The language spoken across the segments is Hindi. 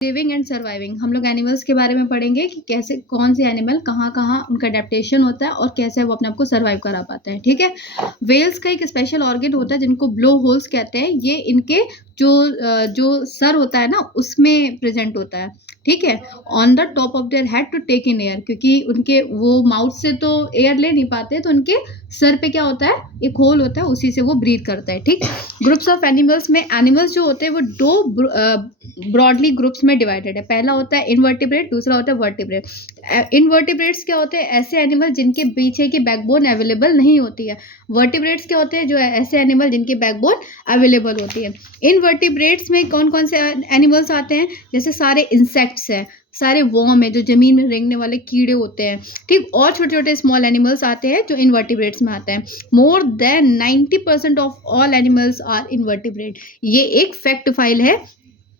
Living and surviving. हम लोग एनिमल्स के बारे में पढ़ेंगे कि कैसे कौन से एनिमल कहाँ कहाँ उनका अडेप्टेशन होता है और कैसे वो अपने आप को सर्वाइव करा पाते हैं। ठीक है, वेल्स का एक स्पेशल ऑर्गन होता है जिनको ब्लो होल्स कहते हैं। ये इनके जो सर होता है ना उसमें प्रेजेंट होता है। ठीक है, on the top of their head to take in air, क्योंकि उनके वो माउथ से तो एयर ले नहीं पाते, तो उनके सर पे क्या होता है, एक होल होता है, उसी से वो ब्रीथ करता है। ठीक, ग्रुप्स ऑफ एनिमल्स में एनिमल्स जो होते हैं वो दो ब्रॉडली ग्रुप्स में डिवाइडेड है। पहला होता है इनवर्टिब्रेट, दूसरा होता है वर्टिब्रेट। इनवर्टिब्रेट्स क्या होते हैं, ऐसे एनिमल जिनके पीछे की बैकबोन अवेलेबल नहीं होती है। वर्टिब्रेट्स क्या होते हैं, जो ऐसे एनिमल जिनकी बैकबोन अवेलेबल होती है। इनवर्टिब्रेट्स में कौन कौन से एनिमल्स आते हैं, जैसे सारे इंसेक्ट्स हैं, सारे वॉर्म है जो जमीन में रेंगने वाले कीड़े होते हैं। ठीक, और छोटे छोटे स्मॉल एनिमल्स आते हैं जो इनवर्टिब्रेट्स में आते हैं। More than 90% of all animals are invertebrate. ये एक फैक्ट फाइल है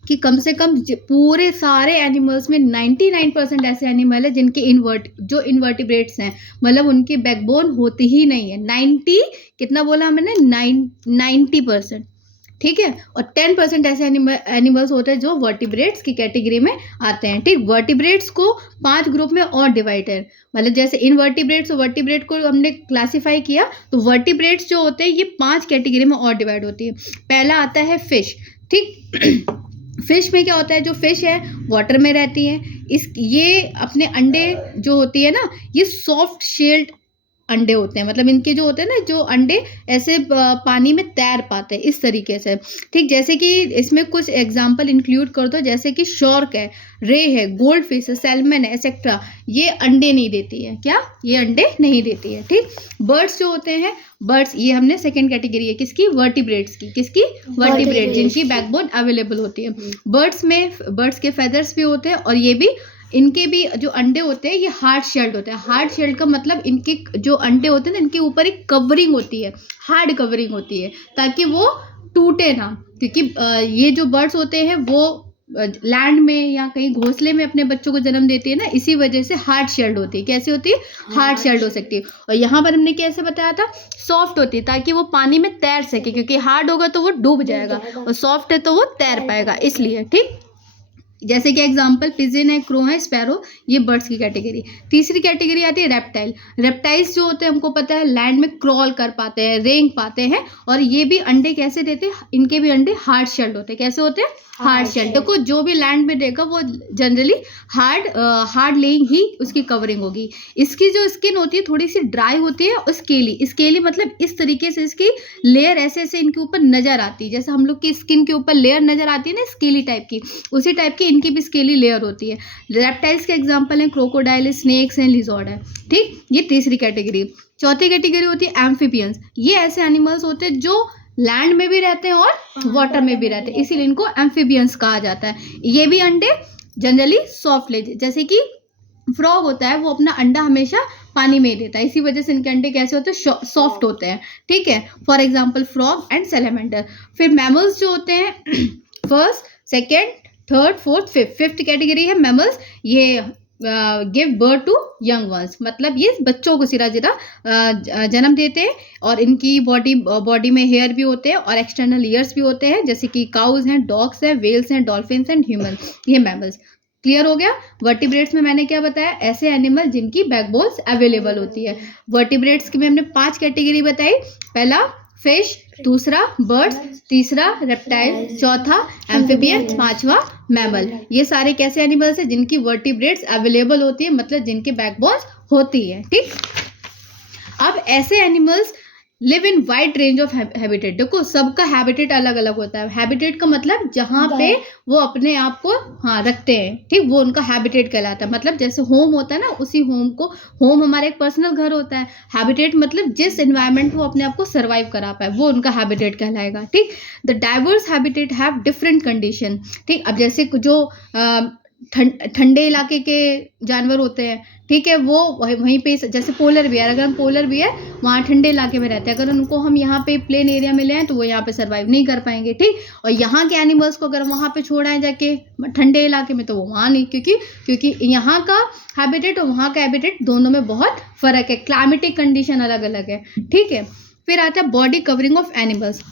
कि कम से कम पूरे सारे एनिमल्स में 99% ऐसे एनिमल है जिनके जो इनवर्टिब्रेट्स हैं, मतलब उनकी बैकबोन होती ही नहीं है। 90 कितना बोला हमने, 90%। ठीक है, और 10% ऐसे एनिमल्स होते हैं जो वर्टिब्रेट्स की कैटेगरी में आते हैं। ठीक, वर्टिब्रेट्स को 5 ग्रुप में और डिवाइड है, मतलब जैसे इनवर्टिब्रेट्स और वर्टिब्रेट को हमने क्लासिफाई किया, तो वर्टिब्रेट्स जो होते हैं ये 5 कैटेगरी में और डिवाइड होती है। पहला आता है फिश। ठीक फिश में क्या होता है, जो फिश है वाटर में रहती है। ये अपने अंडे जो होती है ना, ये सॉफ्ट शेल्ड अंडे होते हैं, मतलब इनके जो होते हैं ना, जो अंडे ऐसे पानी में तैर पाते हैं इस तरीके से। ठीक, जैसे कि इसमें कुछ एग्जांपल इंक्लूड कर दो, जैसे कि शार्क है, रे है, गोल्ड फिश है, सैल्मन है, एक्सेट्रा। ये अंडे नहीं देती है, क्या ये अंडे नहीं देती है। ठीक, बर्ड्स जो होते हैं, बर्ड्स ये हमने सेकेंड कैटेगरी है किसकी, वर्टिब्रेट्स की। किसकी, वर्टिब्रेट, जिनकी बैकबोन अवेलेबल होती है। बर्ड्स के फेदर्स भी होते हैं, और ये भी इनके भी जो अंडे होते हैं ये हार्ड शेल्ड होते हैं। हार्ड शेल्ड का मतलब इनके जो अंडे होते हैं ना, इनके ऊपर एक कवरिंग होती है, हार्ड कवरिंग होती है, ताकि वो टूटे ना। क्योंकि ये जो बर्ड्स होते हैं वो लैंड में या कहीं घोंसले में अपने बच्चों को जन्म देती है ना, इसी वजह से हार्ड शेल्ड होती है। कैसी होती है, हार्ड शेल्ड हो सकती है। और यहाँ पर हमने कैसे बताया था, सॉफ्ट होती है, ताकि वो पानी में तैर सके, क्योंकि हार्ड होगा तो वो डूब जाएगा, और सॉफ्ट है तो वो तैर पाएगा, इसलिए। ठीक, जैसे कि एग्जांपल पिजन है, क्रो है, स्पैरो, ये बर्ड्स की कैटेगरी। तीसरी कैटेगरी आती है रेप्टाइल। रेप्टाइल्स जो होते हैं हमको पता है लैंड में क्रॉल कर पाते हैं, रेंग पाते हैं, और ये भी अंडे कैसे देते हैं, इनके भी अंडे हार्ड शेल्ड होते हैं। कैसे होते हैं, हार्ड शेल्ड। देखो जो भी लैंड में देगा वो जनरली हार्ड लेइंग ही उसकी कवरिंग होगी। इसकी जो स्किन होती है थोड़ी सी ड्राई होती है, और स्केली मतलब इस तरीके से इसकी लेयर ऐसे ऐसे इनके ऊपर नजर आती है, जैसे हम लोग की स्किन के ऊपर लेयर नजर आती है ना स्केली टाइप की, उसी टाइप की इनकी भी स्केली लेयर होती है। रेप्टाइल्स के एग्जाम्पल हैं क्रोकोडाइल, स्नेक्स हैं, लिजॉर्ड है। ठीक, ये तीसरी कैटेगरी। चौथी कैटेगरी होती है एम्फीबियंस। ये ऐसे एनिमल्स होते हैं जो लैंड में भी रहते हैं और वाटर में भी रहते हैं, इसीलिए इनको एम्फीबियंस कहा जाता है। ये भी अंडे जनरली सॉफ्ट ले, जैसे कि फ्रॉग होता है वो अपना अंडा हमेशा पानी में ही देता है, इसी वजह से इनके अंडे कैसे होते हैं, सॉफ्ट होते हैं। ठीक है, for example frog and salamander. फिर मैमल्स जो होते हैं first, second, third, fourth, fifth category है मैमल्स। ये give birth to young ones, मतलब ये बच्चों को सिरा जन्म देते हैं, और इनकी बॉडी में हेयर भी होते हैं और एक्सटर्नल ईयर्स भी होते हैं, जैसे कि काउज हैं, डॉग्स हैं, वेल्स हैं, डॉल्फिन्स एंड ह्यूमन, ये मैमल्स। क्लियर हो गया। वर्टिब्रेट्स में मैंने क्या बताया, ऐसे एनिमल जिनकी बैकबोन्स अवेलेबल होती है। वर्टिब्रेट्स की में हमने 5 कैटेगरी बताई। पहला फिश, दूसरा बर्ड्स, तीसरा रेप्टाइल, चौथा एम्फीबियन, पांचवा मैमल। ये सारे कैसे एनिमल्स हैं, जिनकी वर्टिब्रेट्स अवेलेबल होती है, मतलब जिनके बैकबोन्स होती है। ठीक, अब ऐसे animals live in wide range of habitat. देखो सबका हैबिटेट अलग अलग होता है। हैबिटेट का मतलब जहाँ पे वो अपने आप को रखते हैं, ठीक, वो उनका हैबिटेट कहलाता है। मतलब जैसे होम होता है ना, उसी होम हमारा एक पर्सनल घर होता है। हैबिटेट मतलब जिस एनवायरनमेंट वो अपने आप को सर्वाइव करा पाए, वो उनका हैबिटेट कहलाएगा। ठीक, the diverse habitat have different condition. ठीक, अब जैसे जो ठंडे इलाके के जानवर होते हैं, ठीक है, वो वहीं पे, जैसे पोलर बियर, अगर हम पोलर बियर वहाँ ठंडे इलाके में रहते हैं, अगर उनको हम यहाँ पे प्लेन एरिया में ले आए तो वो यहाँ पे सर्वाइव नहीं कर पाएंगे। ठीक, और यहाँ के एनिमल्स को अगर वहाँ पे छोड़ आए जाके ठंडे इलाके में, तो वो वहाँ नहीं, क्योंकि यहाँ का हैबिटेट और वहाँ का हैबिटेट दोनों में बहुत फर्क है, क्लाइमेटिक कंडीशन अलग अलग है। ठीक है, फिर आता है body covering of animals.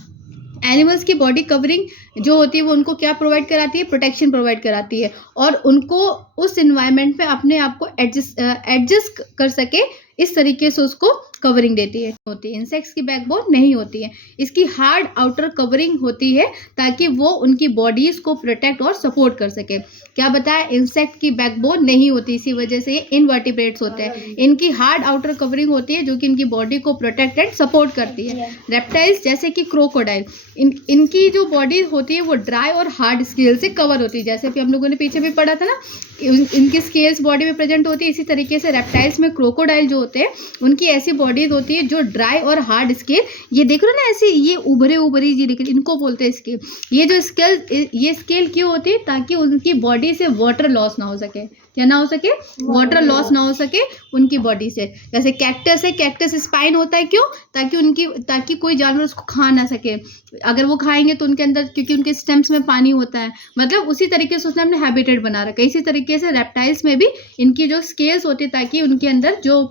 Animals की बॉडी कवरिंग जो होती है वो उनको क्या प्रोवाइड कराती है, प्रोटेक्शन प्रोवाइड कराती है और उनको उस इन्वायरमेंट में अपने आप को एडजस्ट कर सके इस तरीके से उसको कवरिंग देती है। इंसेक्ट्स की बैकबोन नहीं होती है, इसकी हार्ड आउटर कवरिंग होती है ताकि वो उनकी बॉडीज को प्रोटेक्ट और सपोर्ट कर सके। क्या बताया, इंसेक्ट की बैकबोन नहीं होती, इसी वजह से ये इनवर्टिब्रेट्स होते हैं। इनकी हार्ड आउटर कवरिंग होती है जो कि इनकी बॉडी को प्रोटेक्ट एंड सपोर्ट करती है। रेप्टाइल्स जैसे कि क्रोकोडाइल, इनकी जो बॉडी होती है वो ड्राई और हार्ड स्केल से कवर होती है, जैसे कि हम लोगों ने पीछे भी पढ़ा था ना, इनकी स्केल्स बॉडी में प्रेजेंट होती है। इसी तरीके से रेप्टाइल्स में क्रोकोडाइल जो होते हैं उनकी ऐसी बॉडीज होती है जो ड्राई और हार्ड स्केल, ये देख रहे हो ना ऐसे ये उभरे उभरी जी दिख रही, इनको बोलते हैं स्केल। ये जो स्केल, ये स्केल क्यों होती है, ताकि उनकी बॉडी से वाटर लॉस ना हो सके। क्या ना हो सके, वाटर लॉस ना हो सके उनकी बॉडी से। जैसे कैक्टस है, कैक्टस स्पाइन होता है, क्यों, ताकि कोई जानवर उसको खा ना सके। अगर वो खाएंगे तो उनके अंदर, क्योंकि उनके स्टेम्स में पानी होता है, मतलब उसी तरीके से उसने अपने हैबिटेट बना रखा है। इसी तरीके से रेप्टाइल्स में भी इनकी जो स्केल्स होती है ताकि उनके अंदर जो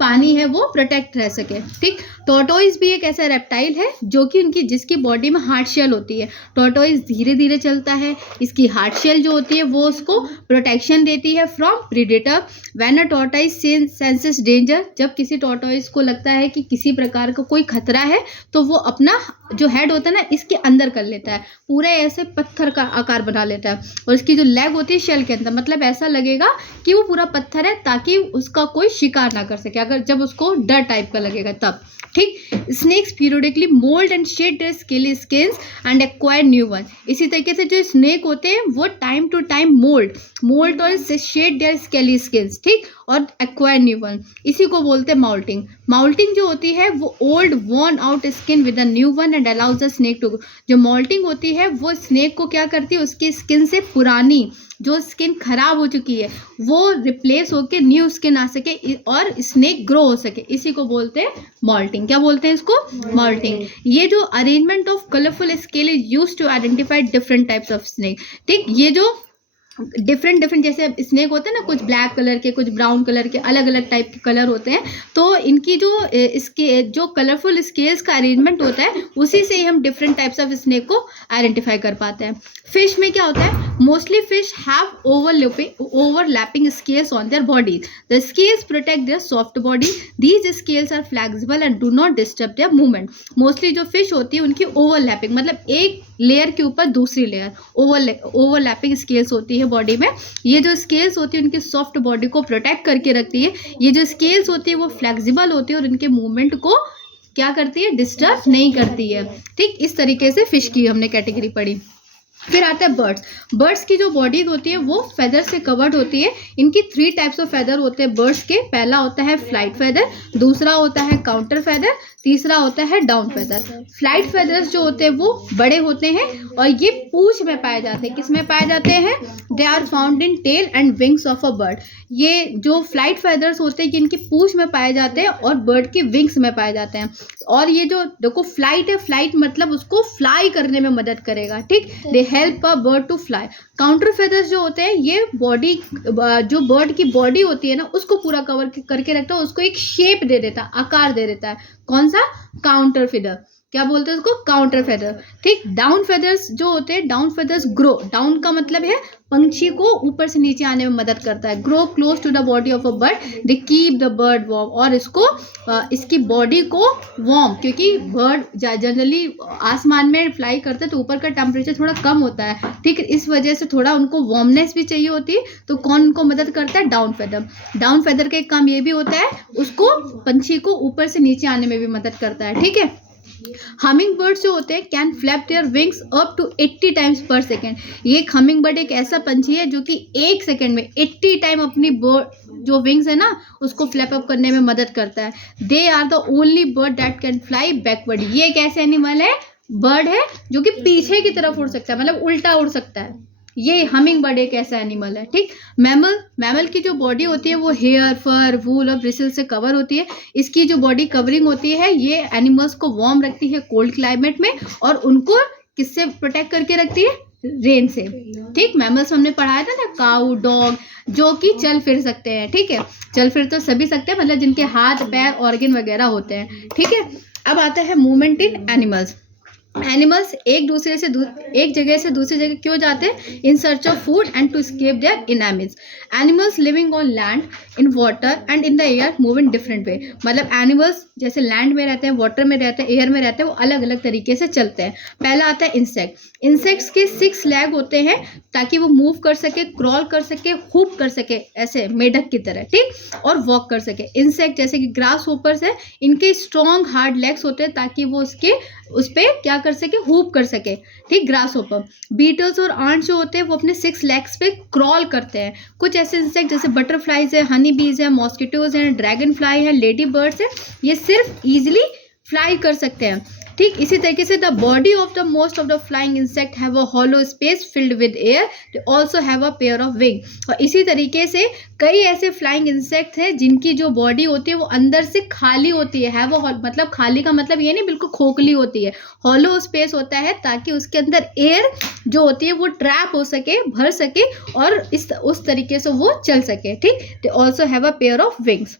पानी है वो प्रोटेक्ट रह सके। ठीक, टॉर्टोइज भी एक ऐसा रेप्टाइल है जो कि जिसकी बॉडी में हार्ड शेल होती है। टॉर्टोइज धीरे धीरे चलता है, इसकी हार्ड शेल जो होती है वो उसको प्रोटेक्शन देती है from predator. When a tortoise senses danger, जब किसी टॉर्टोइज को लगता है कि किसी प्रकार का कोई खतरा है तो वो अपना जो हेड होता है ना इसके अंदर कर लेता है, पूरा ऐसे पत्थर का आकार बना लेता है और इसकी जो लेग होती है शेल के अंदर, मतलब ऐसा लगेगा कि वो पूरा पत्थर है ताकि उसका कोई शिकार ना कर सके, अगर जब उसको डर टाइप का लगेगा तब। ठीक, snakes periodically moult and shed their scaly skins and acquire new one. इसी तरीके से जो स्नेक होते हैं वो टाइम टू टाइम मोल्ड और शेड देयर स्केली स्किन्स, ठीक, और एक्वायर न्यू वन। इसी को बोलते हैं माउल्टिंग। माउल्टिंग जो होती है वो old worn out skin with a new one and allows the snake to. जो माउल्टिंग होती है वो स्नेक को क्या करती है, उसकी स्किन से पुरानी जो स्किन खराब हो चुकी है वो रिप्लेस होकर न्यू स्किन आ सके और स्नेक ग्रो हो सके, इसी को बोलते हैं मॉल्टिंग। क्या बोलते हैं इसको, मॉल्टिंग। ये जो arrangement of colourful scale is used to identify different types of snake. ठीक, ये जो डिफरेंट जैसे स्नेक होते हैं ना, कुछ ब्लैक कलर के, कुछ ब्राउन कलर के, अलग अलग टाइप के कलर होते हैं, तो इनकी जो इसके जो कलरफुल स्केल्स का अरेंजमेंट होता है उसी से ही हम डिफरेंट टाइप्स ऑफ स्नेक को आइडेंटिफाई कर पाते हैं। फिश में क्या होता है, mostly fish have overlapping scales on their body, the scales protect their soft body, these scales are flexible and do not disturb their movement. Mostly जो फिश होती है उनकी ओवरलैपिंग, मतलब एक लेयर के ऊपर दूसरी लेयर, ओवरलैपिंग स्केल्स होती है बॉडी में। ये जो स्केल्स होती है उनकी सॉफ्ट बॉडी को प्रोटेक्ट करके रखती है। ये जो स्केल्स होती है वो फ्लेक्सिबल होती है और इनके मूवमेंट को क्या करती है, डिस्टर्ब नहीं करती है। ठीक, इस तरीके से फिश की हमने कैटेगरी पढ़ी। फिर आता है बर्ड्स की जो बॉडी होती है वो फेदर से कवर्ड होती है। इनकी 3 टाइप्स ऑफ फेदर होते हैं बर्ड्स के। पहला होता है फ्लाइट फेदर, दूसरा होता है काउंटर फेदर, तीसरा होता है डाउन फेदर। फ्लाइट फेदर्स जो होते हैं वो बड़े होते हैं और ये पूंछ में पाए जाते हैं। किस में पाए जाते हैं, they are found in tail and wings of a bird. ये जो फ्लाइट फेदर्स होते हैं इनकी पूंछ में पाए जाते हैं और बर्ड की विंग्स में पाए जाते हैं। और ये जो देखो फ्लाइट है, फ्लाइट मतलब उसको फ्लाई करने में मदद करेगा। ठीक, they help a bird to fly. Counter feathers जो होते हैं ये बॉडी, जो बर्ड की बॉडी होती है ना उसको पूरा कवर करके रखता है, उसको एक शेप दे देता है, आकार दे देता है। कौन सा, काउंटर फेदर। क्या बोलते हैं उसको, काउंटर फेदर। ठीक, डाउन फेदर्स जो होते हैं, डाउन फेदर्स ग्रो, डाउन का मतलब है पंछी को ऊपर से नीचे आने में मदद करता है। Grow close to the body of a bird, they keep the bird warm. और इसको इसकी बॉडी को वार्म, क्योंकि बर्ड जनरली आसमान में फ्लाई करते हैं तो ऊपर का टेम्परेचर थोड़ा कम होता है। ठीक, इस वजह से थोड़ा उनको वार्मनेस भी चाहिए होती है, तो कौन उनको मदद करता है, डाउन फेदर। डाउन फेदर का एक काम ये भी होता है, उसको पंछी को ऊपर से नीचे आने में भी मदद करता है। ठीक है, हमिंग बर्ड्स जो होते हैं can flap their wings up to 80 times per second. ये हमिंग बर्ड एक ऐसा पंछी है जो कि 1 सेकेंड में 80 टाइम अपनी जो विंग्स है ना उसको फ्लैप अप करने में मदद करता है। They are the only bird that can fly backward. ये एक ऐसे एनिमल है, बर्ड है जो कि पीछे की तरफ उड़ सकता है, मतलब उल्टा उड़ सकता है। ये हमिंग बर्ड एक ऐसा एनिमल है। ठीक, मैमल की जो बॉडी होती है वो हेयर, फर, वूल और ब्रिसल से कवर होती है। इसकी जो बॉडी कवरिंग होती है ये एनिमल्स को वार्म रखती है कोल्ड क्लाइमेट में और उनको किससे प्रोटेक्ट करके रखती है, रेन से। ठीक, मैमल्स हमने पढ़ाया था ना, काऊ, डॉग, जो कि चल फिर सकते हैं। ठीक है, चल फिर तो सभी सकते हैं, मतलब जिनके हाथ, पैर, ऑर्गन वगैरह होते हैं। ठीक है, अब आता है मूवमेंट इन एनिमल्स। एनिमल्स एक जगह से दूसरी जगह क्यों जाते हैं? In search of food and to escape their enemies. Animals living on land, in water and in the air move in different way. मतलब एनिमल्स जैसे लैंड में रहते हैं, वाटर में रहते हैं, एयर में रहते हैं, वो अलग अलग तरीके से चलते हैं. पहला आता है इंसेक्ट. इंसेक्ट्स के 6 लेग होते हैं ताकि वो मूव कर सके, क्रॉल कर सके, हुप कर सके, ऐसे मेढक की तरह, ठीक, और वॉक कर सके. इंसेक्ट जैसे कि ग्रास होपर्स है, इनके स्ट्रॉन्ग हार्ड लेग्स होते हैं ताकि वो उस पे क्या कर सके, हुप कर सके, ठीक, ग्रास होपर. बीटल्स और आंट्स जो होते हैं वो अपने 6 लेग्स पे क्रॉल करते हैं. कुछ ऐसे इंसेक्ट जैसे बटरफ्लाइज है, हनी बीज है, मॉस्किटोज है, ड्रैगन फ्लाई है, लेडी बर्ड्स है, ये सिर्फ इजिली फ्लाई कर सकते हैं, ठीक. इसी तरीके से the body of the most of the flying insect have a hollow space filled with air, they also have a pair of wing. और इसी तरीके से कई ऐसे फ्लाइंग इंसेक्ट हैं जिनकी जो बॉडी होती है वो अंदर से खाली होती है. मतलब खाली का मतलब ये नहीं बिल्कुल खोखली होती है, हॉलो स्पेस होता है ताकि उसके अंदर एयर जो होती है वो ट्रैप हो सके, भर सके, और उस तरीके से वो चल सके, ठीक. They also have a pair of wings.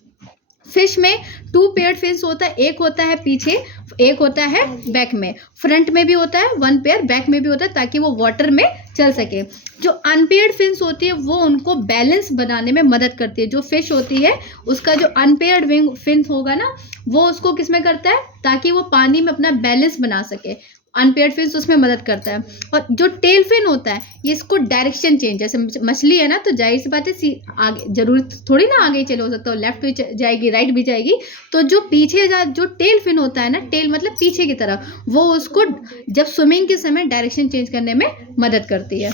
Fish में 2 पेयर्ड फिन्स होता है, एक होता है पीछे, एक होता है बैक में. फ्रंट में भी होता है 1 पेयर, बैक में भी होता है ताकि वो वाटर में चल सके. जो अनपेयर्ड फिन्स होती है वो उनको बैलेंस बनाने में मदद करती है. जो फिश होती है उसका जो अनपेयर्ड विंग फिन्स होगा ना, वो उसको किस में करता है, ताकि वो पानी में अपना बैलेंस बना सके. अनपेयर्ड फिन्स उसमें मदद करता है. और जो टेल फिन होता है ये इसको डायरेक्शन चेंज, जैसे मछली है ना, तो जाहिर सी बात है आगे जरूरत थोड़ी ना आगे ही चले, हो सकता है लेफ्ट भी जाएगी, राइट भी जाएगी. तो जो पीछे जो टेल फिन होता है ना, टेल मतलब पीछे की तरफ, वो उसको जब स्विमिंग के समय डायरेक्शन चेंज करने में मदद करती है.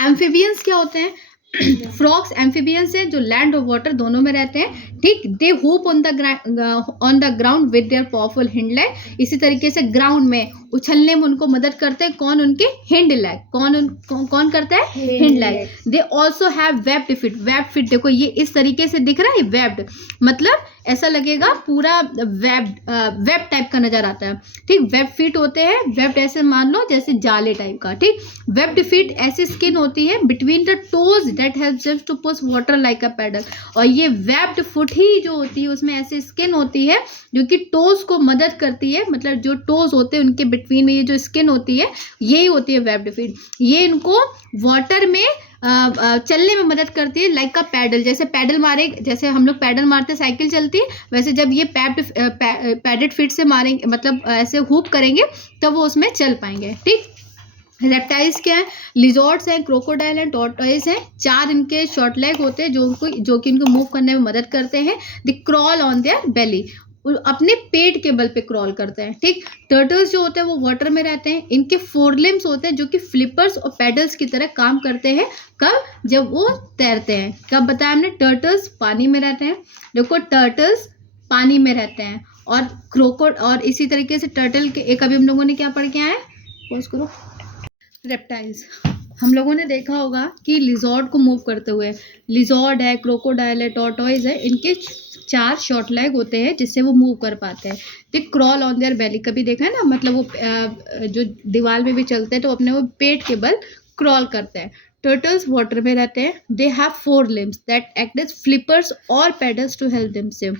एम्फीबियंस क्या होते हैं? फ्रॉग्स एम्फीबियंस है जो लैंड और वाटर दोनों में रहते हैं, ठीक. They hop on the ground with their powerful hind leg. इसी तरीके से ग्राउंड में उछलने में उनको मदद करते हैं. कौन? उनके हिंड लेग. कौन करता है? Hind leg. They also have webbed feet. Webbed feet देखो ये इस तरीके से दिख रहा है, वेब्ड मतलब ऐसा लगेगा पूरा वेब टाइप का नजर आता है, ठीक. वेब फीट होते हैं, वेब्ड ऐसे मान लो जैसे जाले टाइप का, ठीक. वेब्ड फीट ऐसी स्किन होती है between the toes that helps to push water like a paddle. और ये वेब्ड फुट ही जो होती है उसमें ऐसी स्किन होती है जो कि टोज को मदद करती है. मतलब जो टोज होते हैं उनके बिटवीन में ये जो स्किन होती है यही होती है वेब्ड फीट. ये इनको वाटर में चलने में मदद करती है, लाइक का पैडल. जैसे पैडल मारे, जैसे हम लोग पैडल मारते साइकिल चलती है, वैसे जब ये पैडेड फीट से मारेंगे, मतलब ऐसे हुप करेंगे तब वो उसमें चल पाएंगे, ठीक. रेप्टाइल्स क्या है? लिजॉर्ड्स हैं, क्रोकोडाइल हैं, टॉर्टॉइज हैं. 4 इनके शॉर्ट लेग होते हैं जो कि इनको मूव करने में मदद करते हैं. दे क्रॉल ऑन देयर बेली. अपने पेट के बल पे क्रॉल करते हैं, ठीक. टर्टल्स जो होते हैं वो वाटर में रहते हैं. इनके 4 लिम्स होते हैं जो कि फ्लिपर्स और पेडल्स की तरह काम करते हैं. कब? जब वो तैरते हैं. कब बताया हमने? टर्टल्स पानी में रहते हैं. देखो टर्टल्स पानी में रहते हैं. और इसी तरीके से टर्टल के एक अभी हम लोगों ने क्या पढ़ के आए, पॉज करो. रेप्टाइल्स हम लोगों ने देखा होगा कि लिजॉर्ड को मूव करते हुए. लिजॉर्ड है, क्रोकोडाइल है, टॉर्टॉइज है, इनके 4 शॉर्ट लेग होते हैं जिससे वो मूव कर पाते हैं. दे क्रॉल ऑन देयर बेली. कभी देखा है ना, मतलब वो जो दीवार में भी चलते हैं तो अपने वो पेट के बल क्रॉल करते हैं. टर्टल्स वाटर में रहते हैं. They have 4 limbs that act as flippers और पेडल्स टू हेल्प देमसेल्फ.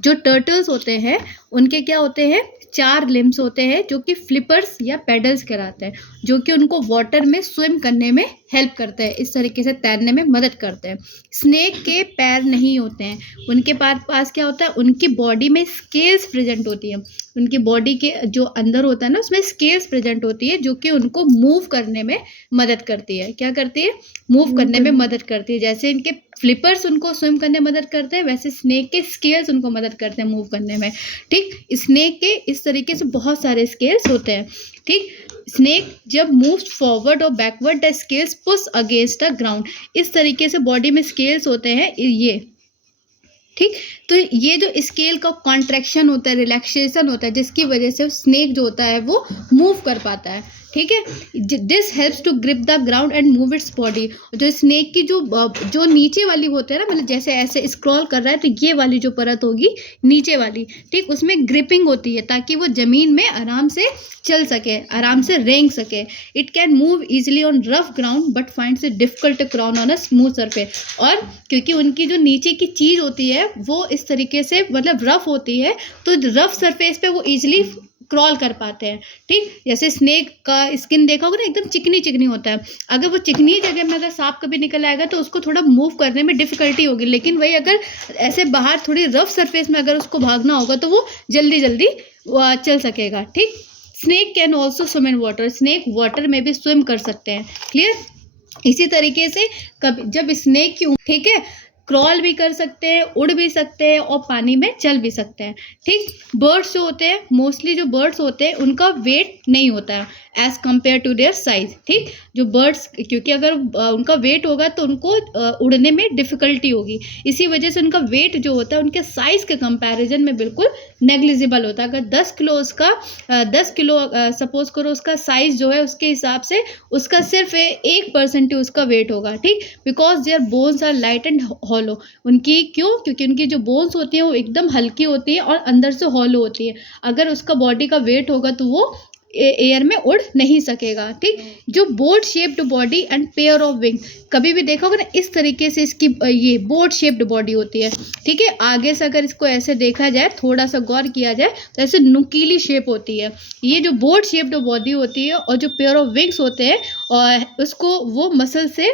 जो टर्टल्स होते हैं उनके क्या होते हैं? 4 लिम्स होते हैं जो कि फ्लिपर्स या पेडल्स कहलाते हैं, जो कि उनको वाटर में स्विम करने में हेल्प करते हैं, इस तरीके से तैरने में मदद करते हैं. स्नेक के पैर नहीं होते हैं. उनके पास क्या होता है? उनकी बॉडी में स्केल्स प्रेजेंट होती है. उनकी बॉडी के जो अंदर होता है ना उसमें स्केल्स प्रेजेंट होती है जो कि उनको मूव करने में मदद करती है. क्या करती है? मूव करने में मदद करती है. जैसे इनके फ्लिपर्स उनको स्विम करने में मदद करते हैं, वैसे स्नेक के स्केल्स उनको मदद करते हैं मूव करने में, ठीक. स्नेक के इस तरीके से बहुत सारे स्केल्स होते हैं, ठीक. स्नेक जब मूव्स फॉरवर्ड और backward the scales push against the ground. इस तरीके से बॉडी में स्केल्स होते हैं ये, ठीक. तो ये जो स्केल का कॉन्ट्रैक्शन होता है, रिलैक्सेशन होता है, जिसकी वजह से स्नेक जो होता है वो मूव कर पाता है, ठीक है. This helps to grip the ground and move its body. जो स्नेक की जो नीचे वाली होते हैं ना, मतलब जैसे ऐसे स्क्रॉल कर रहा है तो ये वाली जो परत होगी नीचे वाली, ठीक, उसमें ग्रिपिंग होती है ताकि वो जमीन में आराम से चल सके, आराम से रेंग सके. It can move easily on rough ground but finds it difficult to crawl on a smooth surface. और क्योंकि उनकी जो नीचे की चीज होती है वो इस तरीके से मतलब रफ होती है, तो रफ सरफेस पे वो इजिली क्रॉल कर पाते हैं, ठीक। जैसे स्नेक का स्किन देखा होगा ना, एकदम चिकनी चिकनी होता है। अगर वो चिकनी जगह में अगर सांप कभी निकल आएगा तो उसको थोड़ा मूव करने में डिफिकल्टी होगी, लेकिन वही अगर ऐसे बाहर थोड़ी रफ सरफेस में अगर उसको भागना होगा तो वो जल्दी जल्दी चल सकेगा, ठीक। Snake can also swim in water, snake water में भी स्विम कर सकते हैं, क्लियर। इसी तरीके से कभी जब स्नेक की, ठीक है, क्रॉल भी कर सकते हैं, उड़ भी सकते हैं और पानी में चल भी सकते हैं, ठीक। बर्ड्स जो होते हैं, मोस्टली जो बर्ड्स होते हैं उनका वेट नहीं होता है as compare to their size, ठीक। जो बर्ड्स, क्योंकि अगर उनका वेट होगा तो उनको उड़ने में डिफिकल्टी होगी, इसी वजह से उनका वेट जो होता है उनके साइज के कंपैरिजन में बिल्कुल नेग्लिजिबल होता है। अगर 10 किलो उसका 10 किलो सपोज करो उसका साइज जो है, उसके हिसाब से उसका सिर्फ 1% ही उसका वेट होगा, ठीक। Because their bones are light and hollow, उनकी क्यों, क्योंकि उनकी जो बोन्स होती हैं वो एकदम हल्की होती है और अंदर से हॉलो होती है। अगर उसका बॉडी का वेट होगा तो वो एयर में उड़ नहीं सकेगा, ठीक। जो boat shaped body and pair of wing, कभी भी देखा होगा ना, इस तरीके से इसकी ये बोट शेप्ड बॉडी होती है, ठीक है। आगे से अगर इसको ऐसे देखा जाए, थोड़ा सा गौर किया जाए तो ऐसे नुकीली शेप होती है। ये जो बोट शेप्ड बॉडी होती है और जो पेयर ऑफ विंग्स होते हैं, और उसको वो मसल से,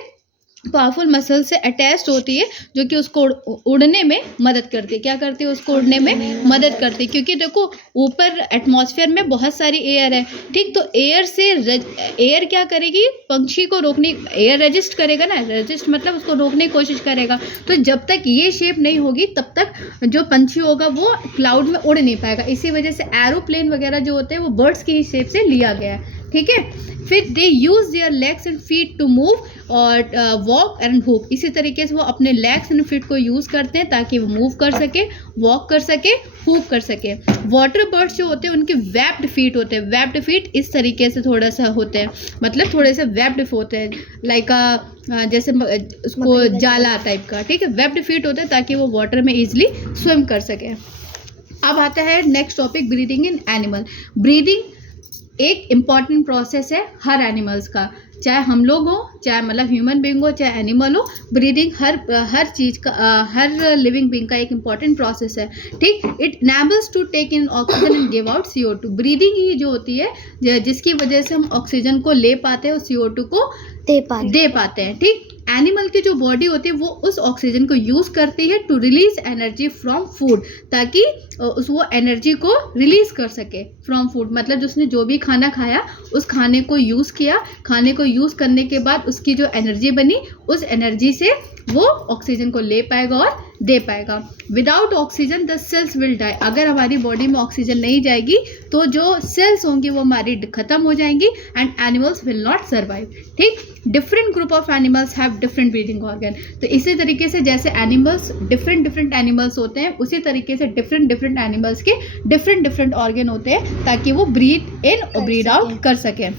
पावरफुल मसल से अटैच्ड होती है, जो कि उसको उड़ने में मदद करती है। क्या करती है? उसको उड़ने में मदद करती है, क्योंकि देखो ऊपर एटमॉस्फेयर में बहुत सारी एयर है, ठीक। तो एयर से एयर क्या करेगी? पंछी को रोकने, एयर रेजिस्ट करेगा ना, रेजिस्ट मतलब उसको रोकने की कोशिश करेगा। तो जब तक ये शेप नहीं होगी तब तक जो पंछी होगा वो क्लाउड में उड़ नहीं पाएगा। इसी वजह से एरोप्लेन वगैरह जो होते हैं वो बर्ड्स की ही शेप से लिया गया है, ठीक है। फिर they use their legs and feet to move और वॉक एंड हुप, इसी तरीके से वो अपने लेग्स एंड फीट को यूज़ करते हैं ताकि वो मूव कर सके, वॉक कर सके, हुप कर सके। वाटर बर्ड्स जो होते हैं उनके वेब्ड फीट होते हैं, वेब्ड फीट इस तरीके से थोड़ा सा होते हैं, मतलब थोड़े से वेब्ड होते हैं, लाइक जैसे उसको जाला टाइप का, ठीक है। वेब्ड फीट होते हैं ताकि वो वाटर में ईजिली स्विम कर सके। अब आता है next topic, breathing in animal. Breathing एक इम्पॉर्टेंट प्रोसेस है हर एनिमल्स का, चाहे हम लोग हो, चाहे मतलब ह्यूमन बीइंग हो, चाहे एनिमल हो। ब्रीदिंग हर चीज़ का, हर लिविंग बीइंग का एक इम्पॉर्टेंट प्रोसेस है, ठीक। It enables to take in oxygen and give out CO2। Breathing ही जो होती है जिसकी वजह से हम ऑक्सीजन को ले पाते हैं और CO2 को दे पाते हैं, ठीक। एनिमल की जो बॉडी होती है वो उस ऑक्सीजन को यूज़ करती है to release energy from food, ताकि वो एनर्जी को रिलीज कर सके फ्रॉम फूड, मतलब उसने जो भी खाना खाया उस खाने को यूज़ किया, खाने को यूज़ करने के बाद उसकी जो एनर्जी बनी, उस एनर्जी से वो ऑक्सीजन को ले पाएगा और दे पाएगा। Without oxygen the cells will die, अगर हमारी बॉडी में ऑक्सीजन नहीं जाएगी तो जो सेल्स होंगी वो हमारी खत्म हो जाएंगी and animals will not survive, ठीक। Different group of animals have different breathing organ, तो इसी तरीके से जैसे एनिमल्स डिफरेंट एनिमल्स होते हैं, उसी तरीके से डिफरेंट एनिमल्स के डिफरेंट ऑर्गन होते हैं ताकि वो ब्रीथ इन और ब्रीथ आउट कर सकें।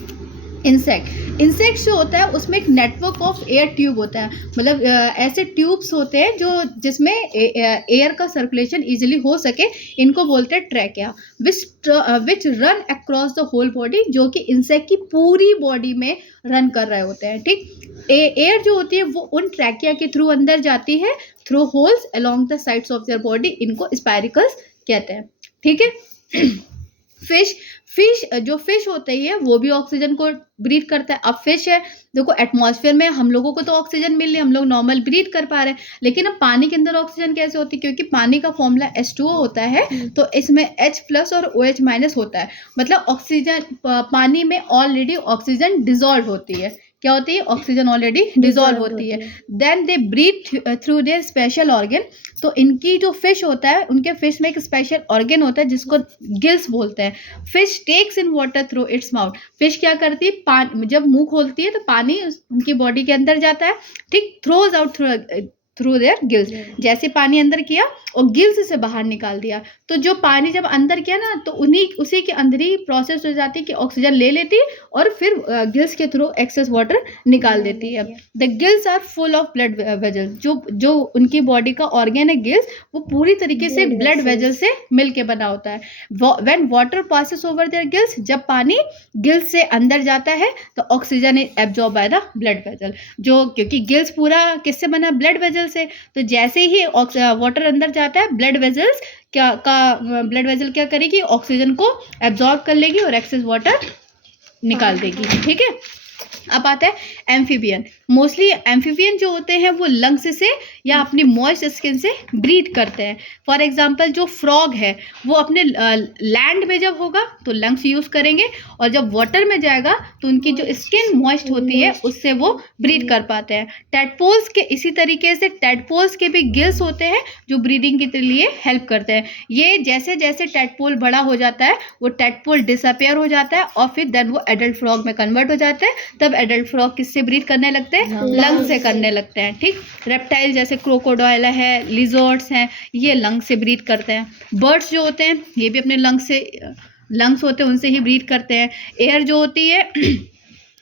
इंसेक्ट जो होता है उसमें एक नेटवर्क ऑफ एयर ट्यूब होता है, मतलब ऐसे ट्यूब्स होते हैं जो जिसमें एयर का सर्कुलेशन इजीली हो सके, इनको बोलते हैं trachea, which run across the whole body, जो कि इंसेक्ट की पूरी बॉडी में रन कर रहे होते हैं, ठीक। एयर जो होती है वो उन ट्रैकिया के थ्रू अंदर जाती है, through holes along the sides of their body, इनको स्पाइरिकल्स कहते हैं, ठीक है। फिश होते हैं वो भी ऑक्सीजन को ब्रीथ करता है। अब फिश है, देखो एटमॉस्फेयर में हम लोगों को तो ऑक्सीजन मिल रही है, हम लोग नॉर्मल ब्रीथ कर पा रहे हैं, लेकिन अब पानी के अंदर ऑक्सीजन कैसे होती है? क्योंकि पानी का फॉर्मूला H2O होता है, तो इसमें H+ और OH- होता है, मतलब ऑक्सीजन, पानी में ऑलरेडी ऑक्सीजन डिजॉल्व होती है। क्या होती है? ऑक्सीजन ऑलरेडी डिजॉल्व होती है। Then they breathe through their special organ, तो इनकी जो फिश होता है, उनके फिश में एक स्पेशल ऑर्गन होता है जिसको गिल्स बोलते हैं। Fish takes in water through its mouth, fish क्या करती है? जब मुंह खोलती है तो पानी उनकी बॉडी के अंदर जाता है, ठीक। Throws out through their gills, जैसे पानी अंदर किया और गिल्स से बाहर निकाल दिया, तो जो पानी जब अंदर किया ना तो उसी के अंदर ही प्रोसेस हो जाती है कि ऑक्सीजन ले लेती है और फिर गिल्स के थ्रू एक्सेस वाटर निकाल देती है। The gills are full of blood vessel, जो उनकी बॉडी का ऑर्गन है गिल्स, वो पूरी तरीके से ब्लड वेजल से मिल के बना होता है। When water passes over their gills, जब पानी गिल्स से अंदर जाता है तो oxygen is absorb by the blood vessel, जो क्योंकि गिल्स पूरा किससे बना? ब्लड वेजल वेजल से। तो जैसे ही वाटर अंदर जाता है, ब्लड वेजल क्या करेगी, ऑक्सीजन को एब्जॉर्ब कर लेगी और एक्सेस वाटर निकाल देगी। ठीक है, अब आता है एम्फीबियन। मोस्टली एम्फीबियन जो होते हैं वो लंग्स से या अपनी मॉइस्ट स्किन से ब्रीथ करते हैं। फॉर एग्जांपल जो फ्रॉग है वो अपने लैंड में जब होगा तो लंग्स यूज़ करेंगे, और जब वाटर में जाएगा तो उनकी जो स्किन मॉइस्ट होती है उससे वो ब्रीथ कर पाते हैं। टैडपोल्स के इसी तरीके से टैडपोल्स के भी गिल्स होते हैं जो ब्रीदिंग के लिए हेल्प करते हैं। ये जैसे जैसे टैडपोल बड़ा हो जाता है वो टैडपोल डिसअपेयर हो जाता है और फिर देन वो एडल्ट फ्रॉग में कन्वर्ट हो जाता है। तब एडल्ट फ्रॉग किससे ब्रीथ करने लगते हैं, लंग से करने लगते हैं। ठीक, रेप्टाइल जैसे क्रोकोडाइल है, लिजर्ड्स हैं, ये लंग से ब्रीथ करते हैं। बर्ड्स जो होते हैं ये भी अपने लंग्स होते हैं उनसे ही ब्रीथ करते हैं। एयर जो होती है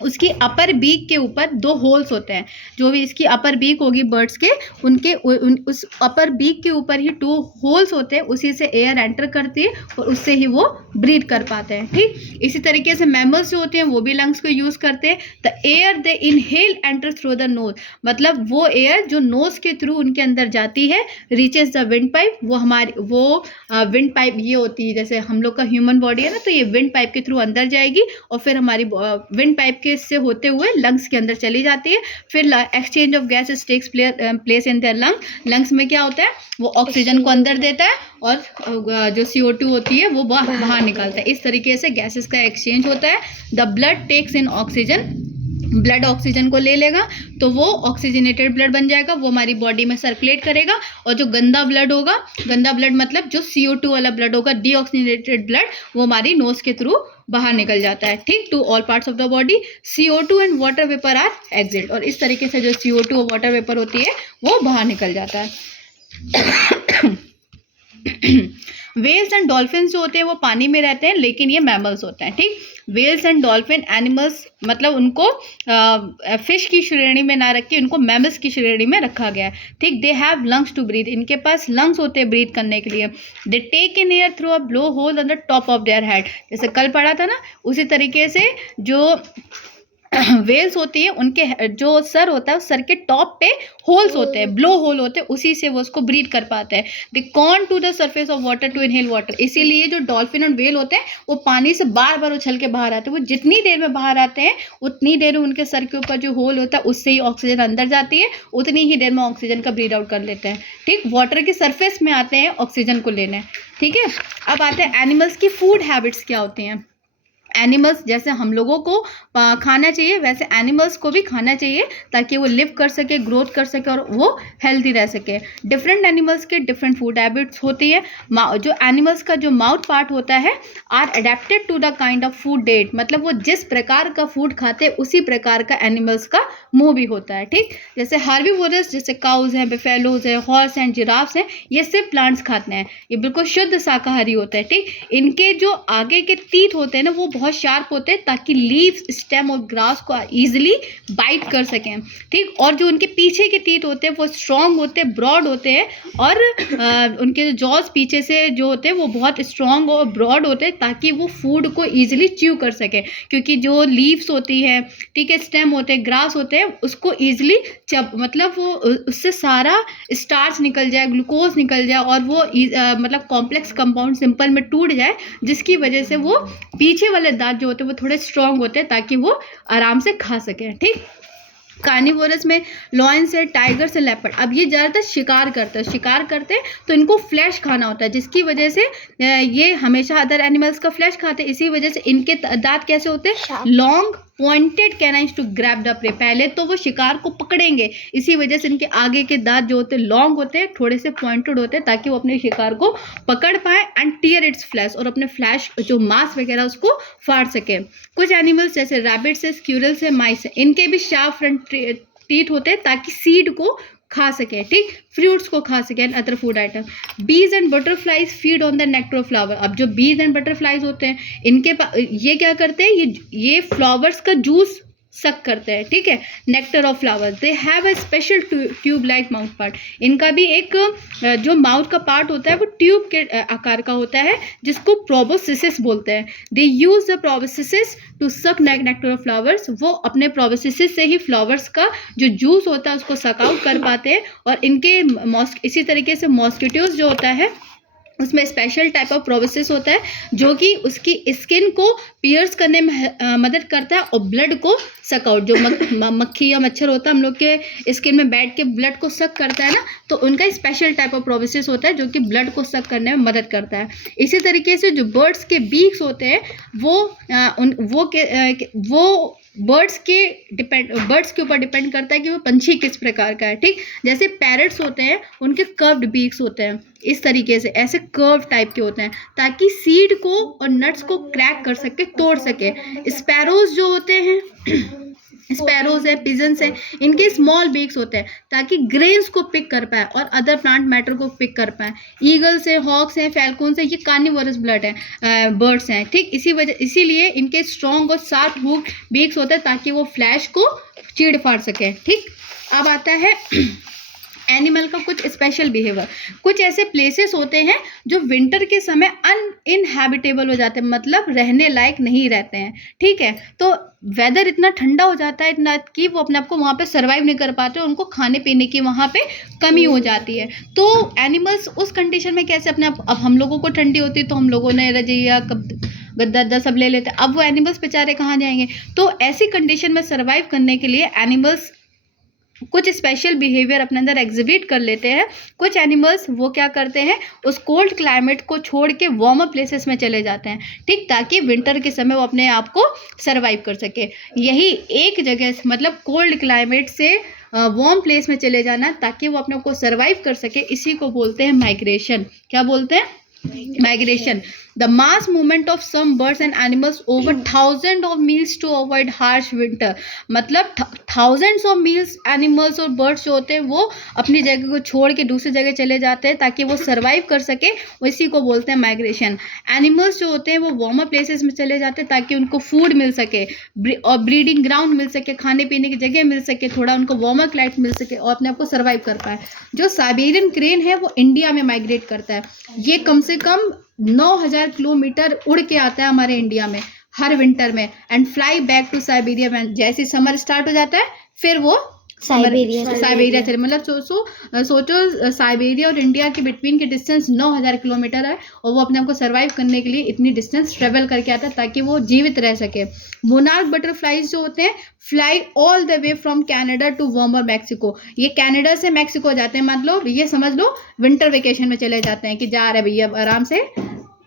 उसकी अपर बीक के ऊपर 2 होल्स होते हैं। जो भी इसकी अपर बीक होगी बर्ड्स के, उनके उस अपर बीक के ऊपर ही 2 होल्स होते हैं, उसी से एयर एंटर करती है और उससे ही वो ब्रीथ कर पाते हैं। ठीक, इसी तरीके से मैमल्स जो होते हैं वो भी लंग्स को यूज़ करते हैं। The air they inhale enter through the nose, मतलब वो एयर जो नोज के थ्रू उनके अंदर जाती है, रीचेस द विंड पाइप। वो विंड पाइप ये होती है, जैसे हम लोग का ह्यूमन बॉडी है ना, तो ये विंड पाइप के थ्रू अंदर जाएगी और फिर हमारी विंड पाइप के से होते हुए लंग्स के अंदर चली जाती है। फिर exchange of gases takes place in their lungs में क्या होता है, वो ऑक्सीजन को अंदर देता है और जो CO2 होती है वो बाहर निकालता है। इस तरीके से गैसेस का एक्सचेंज होता है। The blood takes in oxygen, blood oxygen को ले लेगा तो वो ऑक्सीजनेटेड ब्लड बन जाएगा, वो हमारी बॉडी में सर्कुलेट करेगा। और जो गंदा ब्लड होगा, गंदा ब्लड मतलब जो CO2 वाला ब्लड होगा, डीऑक्सीजनेटेड ब्लड, वो हमारी नोज के थ्रू बाहर निकल जाता है। ठीक, to all parts of the body. CO2 and water vapour are exit, और इस तरीके से जो CO2 और वाटर वेपर होती है वो बाहर निकल जाता है। वेल्स एंड डॉल्फिन जो होते हैं वो पानी में रहते हैं, लेकिन ये मैमल्स होते हैं। ठीक, वेल्स एंड डॉल्फिन एनिमल्स, मतलब उनको फिश की श्रेणी में ना रख के उनको मैमल्स की श्रेणी में रखा गया है। ठीक, they have lungs to breathe, इनके पास लंग्स होते हैं ब्रीथ करने के लिए। They take in air through a blow hole on the top of their head, जैसे कल पढ़ा था ना, उसी तरीके से जो वेल्स होती है उनके जो सर होता है उस सर के टॉप पे होल्स होते हैं, ब्लो होल होते हैं, उसी से वो उसको ब्रीथ कर पाते हैं। They come to the surface of water to inhale water, इसीलिए जो डॉल्फिन और वेल होते हैं वो पानी से बार बार उछल के बाहर आते हैं। वो जितनी देर में बाहर आते हैं उतनी देर में उनके सर के ऊपर जो होल होता है उससे ही ऑक्सीजन अंदर जाती है, उतनी ही देर में ऑक्सीजन का ब्रीथ आउट कर लेते हैं। ठीक, वाटर की सरफेस में आते हैं ऑक्सीजन को लेने। ठीक है, अब आते हैं एनिमल्स की फूड हैबिट्स क्या होती हैं। एनिमल्स जैसे हम लोगों को खाना चाहिए वैसे एनिमल्स को भी खाना चाहिए, ताकि वो लिव कर सके, ग्रोथ कर सके और वो हेल्दी रह सके। डिफरेंट एनिमल्स के डिफरेंट फूड हैबिट्स होती है। जो एनिमल्स का जो माउथ पार्ट होता है are adapted to the kind of food they eat, मतलब वो जिस प्रकार का फूड खाते हैं उसी प्रकार का एनिमल्स का मुंह भी होता है। ठीक, जैसे हार्बीवोरस जैसे काउज हैं, बेफेलोज हैं, हॉर्स हैं, जिराफ्स हैं, ये सिर्फ प्लांट्स खाते हैं, ये बिल्कुल शुद्ध शाकाहारी होते हैं। ठीक, इनके जो आगे के टीथ होते हैं ना वो बहुत शार्प होते हैं, ताकि लीव्स, स्टेम और ग्रास को इजीली बाइट कर सकें। ठीक, और जो उनके पीछे के टीथ होते हैं वो स्ट्रॉन्ग होते हैं, ब्रॉड होते हैं, और उनके जो जॉज पीछे से जो होते हैं वो बहुत स्ट्रॉन्ग और ब्रॉड होते हैं, ताकि वो फूड को ईजिली च्यू कर सके। क्योंकि जो लीव्स होती है, ठीक है, स्टेम होते हैं, ग्रास होते हैं, उसको ईजिली मतलब वो उससे सारा स्टार्च निकल जाए, ग्लूकोज निकल जाए और वो मतलब कॉम्प्लेक्स कंपाउंड सिंपल में टूट जाए, जिसकी वजह से वो पीछे वाले दांत जो होते हैं वो थोड़े स्ट्रॉन्ग होते हैं, ताकि वो आराम से खा सके। ठीक, कार्निवोरस में लॉयन से, टाइगर से, लेपर्ड। अब ये ज़्यादातर शिकार करते हैं तो इनको फ्लैश खाना होता है, जिसकी वजह से ये हमेशा अदर एनिमल्स का फ्लैश खाते हैं। इसी वजह से इनके दांत कैसे होते हैं, long pointed canines to grab the prey. पहले तो वो शिकार को पकड़ेंगे, इसी वजह से इनके आगे के दांत जो होते हैं लॉन्ग होते हैं, थोड़े से पॉइंटेड होते हैं, ताकि वो अपने शिकार को पकड़ पाए एंड टीयर इट्स फ्लैश, और अपने फ्लैश जो मांस वगैरह उसको फाड़ सके। कुछ एनिमल्स जैसे रैबिट्स है, स्क्यूरल्स है, माइस है, इनके भी शार्प फ्रंट टीथ होते हैं, ताकि सीड को खा सके। ठीक, फ्रूट्स को खा सके एंड अदर फूड आइटम। बीज and butterflies feed on the nectar of flower. अब जो बीज एंड बटरफ्लाइज होते हैं इनके ये क्या करते हैं, ये फ्लावर्स का जूस सक करते हैं, ठीक है। Nectar of flowers, they have a special tube like mouth part, इनका भी एक जो माउथ का पार्ट होता है वो ट्यूब के आकार का होता है, जिसको प्रोबोसिस बोलते हैं। They use the proboscis to suck nectar of flowers, वो अपने प्रोबोसिस से ही फ्लावर्स का जो जूस होता है उसको सक आउट कर पाते हैं। और इनके इसी तरीके से मॉस्किटोज जो होता है उसमें स्पेशल टाइप ऑफ प्रोबोसिस होता है जो कि उसकी स्किन को पियर्स करने में मदद करता है और ब्लड को सक आउट, जो मक्खी या मच्छर होता है हम लोग के स्किन में बैठ के ब्लड को सक करता है ना, तो उनका स्पेशल टाइप ऑफ प्रोबोसिस होता है जो कि ब्लड को सक करने में मदद करता है। इसी तरीके से जो बर्ड्स के बीक्स होते हैं वो बर्ड्स के ऊपर डिपेंड करता है कि वो पंछी किस प्रकार का है, ठीक। जैसे पैरट्स होते हैं उनके कर्व्ड बीक्स होते हैं, इस तरीके से ऐसे कर्व टाइप के होते हैं ताकि सीड को और नट्स को क्रैक कर सके, तोड़ सके। स्पैरोज जो होते हैं स्पैरोज है, पिजन्स है, इनके स्मॉल बीक्स होते हैं ताकि ग्रेन्स को पिक कर पाए और अदर प्लांट मैटर को पिक कर पाए। ईगल्स है, हॉक्स है, फैल्कॉन्स है, ये कार्निवोरस ब्लड है बर्ड्स हैं, ठीक। इसीलिए इनके स्ट्रॉन्ग और शार्प हुक बीक्स होते हैं ताकि वो फ्लैश को चीड़ फाड़ सके, ठीक। अब आता है एनिमल का कुछ स्पेशल बिहेवियर। कुछ ऐसे प्लेसेस होते हैं जो विंटर के समय अनइनहैबिटेबल हो जाते हैं, मतलब रहने लायक नहीं रहते हैं, ठीक है। तो वेदर इतना ठंडा हो जाता है इतना कि वो अपने आप को वहाँ पे सर्वाइव नहीं कर पाते, उनको खाने पीने की वहाँ पे कमी हो जाती है। तो एनिमल्स उस कंडीशन में कैसे अपने आप, अब हम लोगों को ठंडी होती है तो हम लोगों ने रजाइया गद्दा सब ले लेते हैं, अब वो एनिमल्स बेचारे कहाँ जाएंगे। तो ऐसी कंडीशन में सर्वाइव करने के लिए एनिमल्स कुछ स्पेशल बिहेवियर अपने अंदर एग्जिबिट कर लेते हैं। कुछ एनिमल्स वो क्या करते हैं, उस कोल्ड क्लाइमेट को छोड़ के वार्मर प्लेसेस में चले जाते हैं, ठीक, ताकि विंटर के समय वो अपने आप को सर्वाइव कर सके। यही एक जगह मतलब कोल्ड क्लाइमेट से वार्म प्लेस में चले जाना ताकि वो अपने को सर्वाइव कर सके, इसी को बोलते हैं माइग्रेशन। क्या बोलते हैं? Migration. The mass movement of some birds and animals over thousands of miles to avoid harsh winter, मतलब thousands of miles animals और birds जो होते हैं वो अपनी जगह को छोड़ के दूसरी जगह चले जाते हैं ताकि वो सर्वाइव कर सके, इसी को बोलते हैं माइग्रेशन। एनिमल्स जो होते हैं वो वार्मर प्लेसेस में चले जाते हैं ताकि उनको फूड मिल सके और ब्रीडिंग ग्राउंड मिल सके, खाने पीने की जगह मिल सके, थोड़ा उनको वार्मर क्लाइमेट मिल सके और अपने आप को सर्वाइव कर पाए। जो साइबेरियन क्रेन है वो इंडिया में माइग्रेट करता है, ये कम से कम 9000 किलोमीटर उड़ के आता है हमारे इंडिया में हर विंटर में, and fly back to Siberia में। जैसे समर स्टार्ट हो जाता है फिर वो साइबेरिया चले, मतलब सोचो साइबेरिया और इंडिया के बिटवीन की डिस्टेंस 9000 किलोमीटर है और वो अपने आप को सर्वाइव करने के लिए इतनी डिस्टेंस ट्रेवल करके आता है ताकि वो जीवित रह सके। मोनार्क बटरफ्लाइज जो होते हैं fly all the way from Canada to warmer Mexico, ये कनाडा से मैक्सिको जाते हैं, मतलब ये समझ लो विंटर वेकेशन में चले जाते हैं कि जा रहे भैया आराम से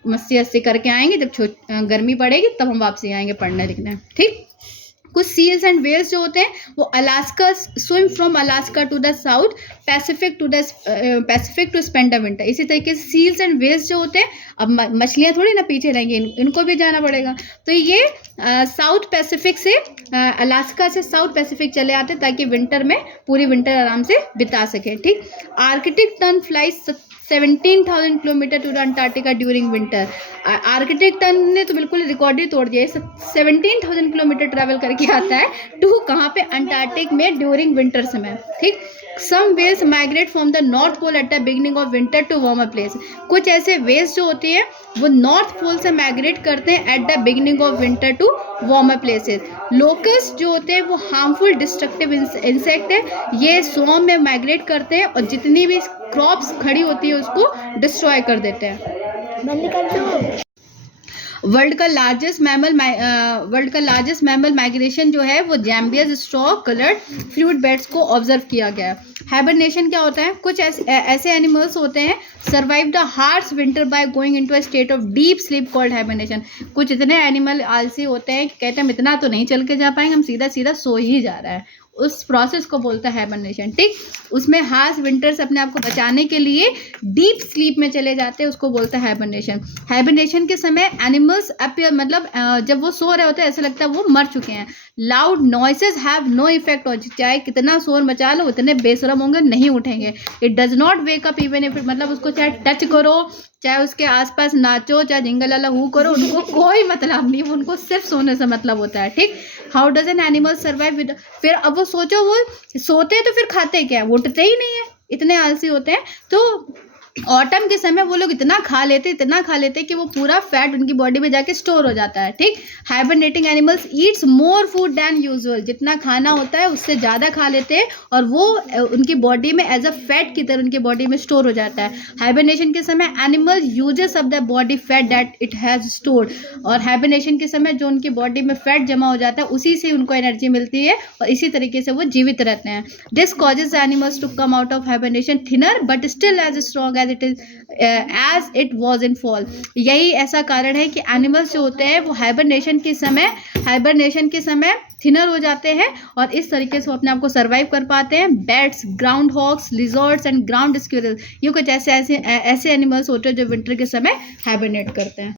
मस्ती करके आएंगे, जब गर्मी पड़ेगी तब हम वापसी आएंगे पढ़ने लिखने, ठीक। कुछ सील्स एंड वेल्स जो होते हैं वो Alaska swim from Alaska to the South Pacific to spend the winter. इसी तरीके से सील्स एंड वेल्स जो होते हैं, अब मछलियाँ थोड़ी ना पीछे रहेंगी, इनको भी जाना पड़ेगा, तो ये साउथ पैसिफिक से अलास्का से साउथ पैसिफिक चले आते हैं ताकि विंटर में पूरी विंटर आराम से बिता सके, ठीक। Arctic tern flies 17,000 kilometre to Antarctica during winter. Arctic tern ने तो बिल्कुल रिकॉर्ड ही तोड़ दिया है, 17,000 किलोमीटर ट्रैवल करके आता है टू कहाँ पे, अंटार्कटिक में ड्यूरिंग विंटर समय, ठीक। Some whales migrate from the north pole at the beginning of winter to warmer place. कुछ ऐसे वेल्स जो होती है वो नॉर्थ पोल से माइग्रेट करते हैं at the beginning of winter to warmer places. Locust जो होते हैं वो हार्मफुल डिस्ट्रक्टिव इंसेक्ट है, ये स्वॉर्म में माइग्रेट करते हैं और जितनी भी क्रॉप्स खड़ी होती है उसको डिस्ट्रॉय कर देते हैं। वर्ल्ड का लार्जेस्ट मैमल माइग्रेशन जो है वो जैम्बियस स्ट्रॉ कलर्ड फ्लूइड बेड्स को ऑब्जर्व किया गया है। हाइबरनेशन क्या होता है? कुछ ऐसे एनिमल्स होते हैं survive the harsh winter by going into a state of deep sleep called hibernation. कुछ इतने एनिमल आलसी होते हैं कि कहते हैं हम इतना तो नहीं चल के जा पाएंगे, हम सीधा सीधा सो ही जा रहा है, उस प्रोसेस को बोलता है हाइबरनेशन, ठीक। उसमें हार्श विंटर से अपने आप को बचाने के लिए डीप स्लीप में चले जाते हैं, उसको बोलता है हाइबरनेशन। हाइबरनेशन के समय एनिमल्स अपीयर, मतलब जब वो सो रहे होते हैं ऐसा लगता है वो मर चुके हैं। Loud noises have no effect, और चाहे कितना शोर मचा लो उतने बेशरम होंगे, नहीं उठेंगे। It does not wake up even if, मतलब उसको चाहे टच करो, चाहे उसके आसपास नाचो, चाहे जिंगल अला हू करो, उनको कोई मतलब नहीं, उनको सिर्फ सोने से मतलब होता है, ठीक। How does an animal survive with, फिर अब वो सोचो, वो सोते हैं तो फिर खाते क्या है, उठते ही नहीं है, इतने आलसी होते हैं। तो ऑटम के समय वो लोग इतना खा लेते कि वो पूरा फैट उनकी बॉडी में जाके स्टोर हो जाता है, ठीक। Hibernating animals eats more food than usual, जितना खाना होता है उससे ज़्यादा खा लेते हैं और वो उनकी बॉडी में एज अ फैट की तरह उनकी बॉडी में स्टोर हो जाता है। हाइबरनेशन के समय animal uses of the body fat that it has stored, और हाइबरनेशन के समय जो उनकी बॉडी में फैट जमा हो जाता है उसी से उनको एनर्जी मिलती है और इसी तरीके से वो जीवित रहते हैं। This causes animals to come out of hibernation thinner but still as strong as it was in fall. यही ऐसा कारण है कि एनिमल्स जो होते हैं वो हाइबरनेशन के समय थिनर हो जाते हैं और इस तरीके से वो अपने आप को सर्वाइव कर पाते हैं। Bats, ground hawks, lizards and ground squirrel, ये कुछ ऐसे एनिमल्स होते हैं जो विंटर के समय हाइबरनेट करते हैं।